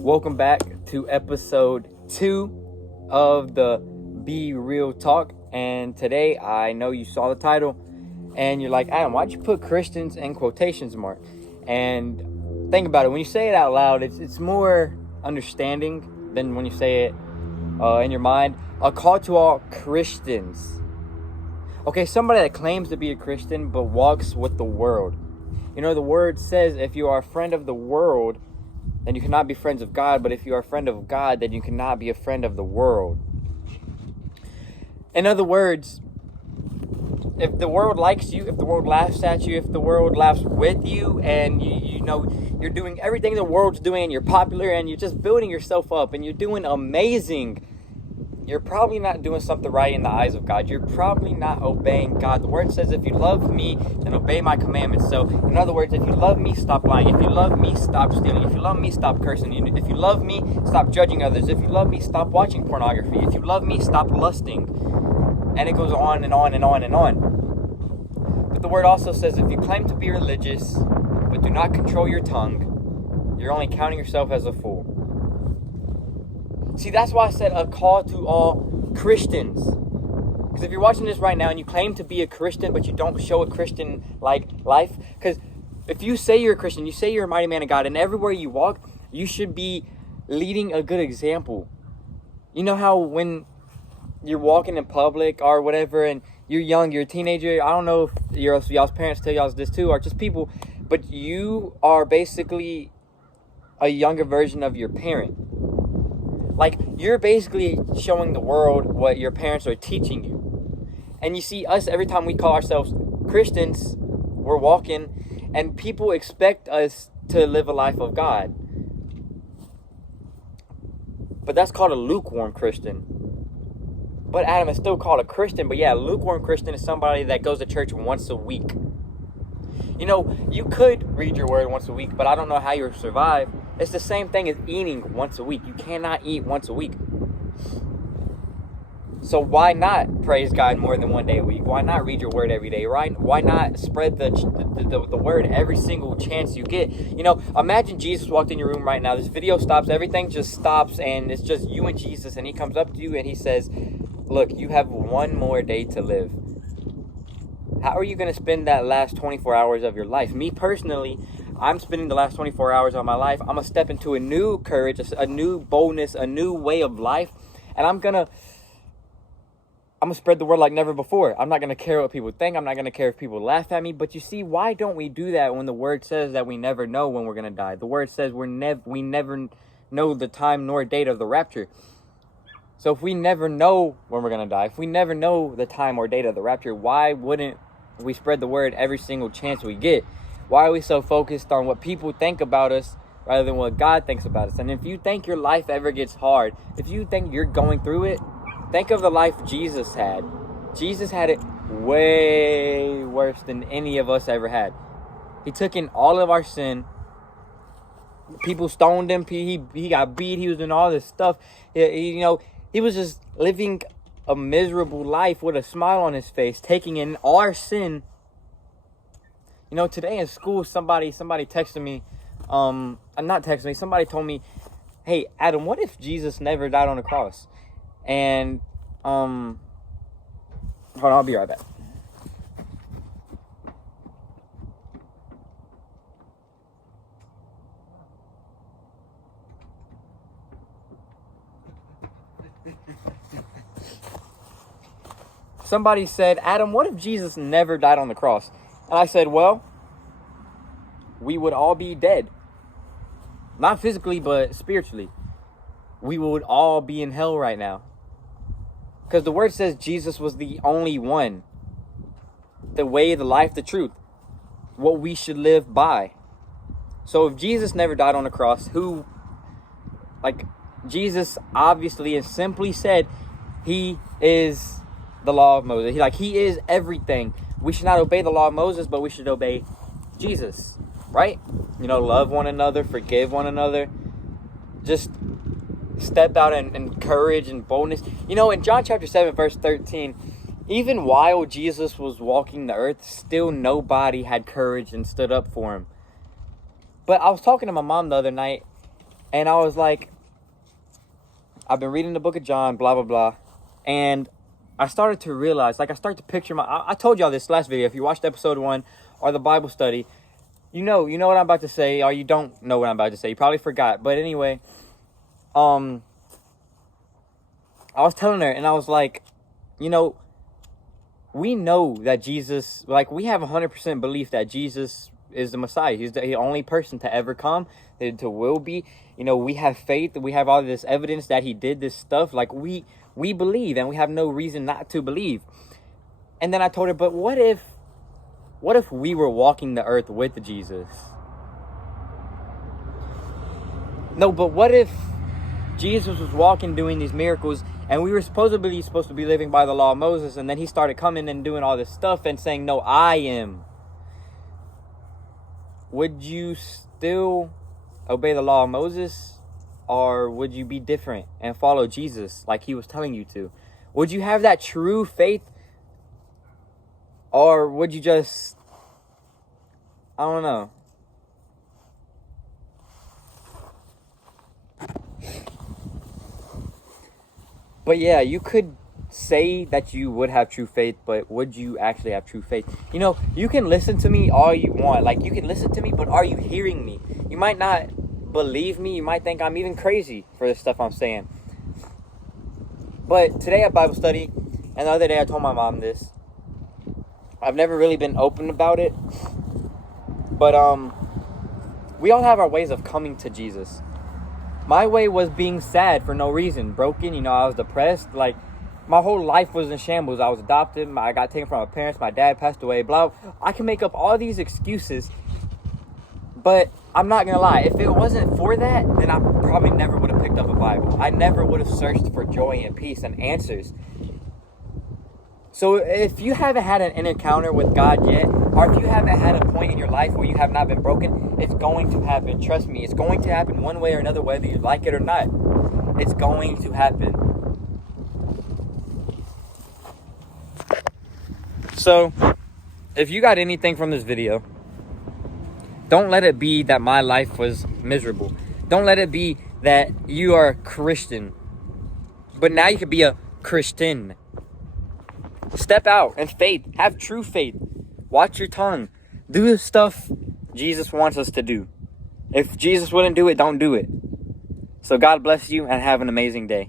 Welcome back to episode 2 of the Be Real Talk. And today, I know you saw the title and you're like, Adam, why'd you put Christians in quotations mark? And think about it. When you say it out loud, it's more understanding than when you say it in your mind. A call to all Christians. Okay, somebody that claims to be a Christian but walks with the world. You know, the word says if you are a friend of the world, then you cannot be friends of God. But if you are a friend of God, then you cannot be a friend of the world. In other words, if the world likes you, if the world laughs at you, if the world laughs with you, and you know you're doing everything the world's doing, and you're popular, and you're just building yourself up, and you're doing amazing, you're probably not doing something right in the eyes of God. You're probably not obeying God. The word says, if you love me, then obey my commandments. So, in other words, if you love me, stop lying. If you love me, stop stealing. If you love me, stop cursing. If you love me, stop judging others. If you love me, stop watching pornography. If you love me, stop lusting. And it goes on and on and on and on. But the word also says, if you claim to be religious, but do not control your tongue, you're only counting yourself as a fool. See, that's why I said a call to all Christians. Because if you're watching this right now and you claim to be a Christian, but you don't show a Christian-like life, because if you say you're a Christian, you say you're a mighty man of God, and everywhere you walk, you should be leading a good example. You know how when you're walking in public or whatever, and you're young, you're a teenager, I don't know if y'all's parents tell y'all this too, or just people, but you are basically a younger version of your parent. Like, you're basically showing the world what your parents are teaching you. And you see us, every time we call ourselves Christians, we're walking, and people expect us to live a life of God. But that's called a lukewarm Christian. But Adam, is still called a Christian. But yeah, a lukewarm Christian is somebody that goes to church once a week. You know, you could read your word once a week, but I don't know how you survive. It's the same thing as eating once a week. You cannot eat once a week. So why not praise God more than one day a week? Why not read your word every day, right? Why not spread the word every single chance you get? You know, imagine Jesus walked in your room right now. This video stops. Everything just stops, and it's just you and Jesus, and he comes up to you and he says, look, you have one more day to live. How are you going to spend that last 24 hours of your life? Me personally, I'm spending the last 24 hours of my life. I'm going to step into a new courage, a new boldness, a new way of life. And I'm going to spread the word like never before. I'm not going to care what people think. I'm not going to care if people laugh at me. But you see, why don't we do that when the word says that we never know when we're going to die? The word says we never know the time nor date of the rapture. So if we never know when we're going to die, if we never know the time or date of the rapture, why wouldn't we spread the word every single chance we get? Why are we so focused on what people think about us rather than what God thinks about us? And if you think your life ever gets hard, if you think you're going through it, think of the life Jesus had. Jesus had it way worse than any of us ever had. He took in all of our sin. People stoned him. He got beat. He was doing all this stuff. He was just living a miserable life with a smile on his face, taking in our sin. You know, today in school, somebody texted me, not texted me, somebody told me, hey, Adam, what if Jesus never died on the cross? And, hold on, I'll be right back. Somebody said, Adam, what if Jesus never died on the cross? And I said, well, we would all be dead. Not physically, but spiritually. We would all be in hell right now. Because the word says Jesus was the only one. The way, the life, the truth. What we should live by. So if Jesus never died on the cross, Jesus obviously and simply said, he is the law of Moses. He is everything. We should not obey the law of Moses, but we should obey Jesus, right? You know, love one another, forgive one another. Just step out in courage and boldness. You know, in John chapter 7, verse 13, even while Jesus was walking the earth, still nobody had courage and stood up for him. But I was talking to my mom the other night, And I was like, I've been reading the book of John, blah, blah, blah. And I started to realize, like, I started to picture I told y'all this last video. If you watched episode 1 or the Bible study, you know what I'm about to say, or you don't know what I'm about to say. You probably forgot. But anyway, I was telling her, and I was like, we know that Jesus, like, we have 100% belief that Jesus is the Messiah. He's the only person to ever come, to will be. We have faith. We have all this evidence that he did this stuff. Like, we believe, and we have no reason not to believe. And then I told her, but what if we were walking the earth with Jesus? No, but what if Jesus was walking, doing these miracles, and we were supposed to be living by the law of Moses, and then he started coming and doing all this stuff and saying, no, I am. Would you still obey the law of Moses, or would you be different and follow Jesus like he was telling you to? Would you have that true faith, or would you just, I don't know. But yeah, you could say that you would have true faith, but would you actually have true faith? You can listen to me all you want. Like, you can listen to me, but are you hearing me? You might not believe me. You might think I'm even crazy for the stuff I'm saying. But today at Bible study, and the other day I told my mom this. I've never really been open about it. But we all have our ways of coming to Jesus. My way was being sad for no reason, broken. I was depressed. Like, my whole life was in shambles. I was adopted. I got taken from my parents. My dad passed away. Blah. I can make up all these excuses, but I'm not gonna lie. If it wasn't for that, then I probably never would have picked up a Bible. I never would have searched for joy and peace and answers. So if you haven't had an encounter with God yet, or if you haven't had a point in your life where you have not been broken, it's going to happen. Trust me, it's going to happen one way or another, whether you like it or not. It's going to happen. So, if you got anything from this video, don't let it be that my life was miserable. Don't let it be that you are a Christian, but now you can be a Christian. Step out in faith. Have true faith. Watch your tongue. Do the stuff Jesus wants us to do. If Jesus wouldn't do it, don't do it. So God bless you and have an amazing day.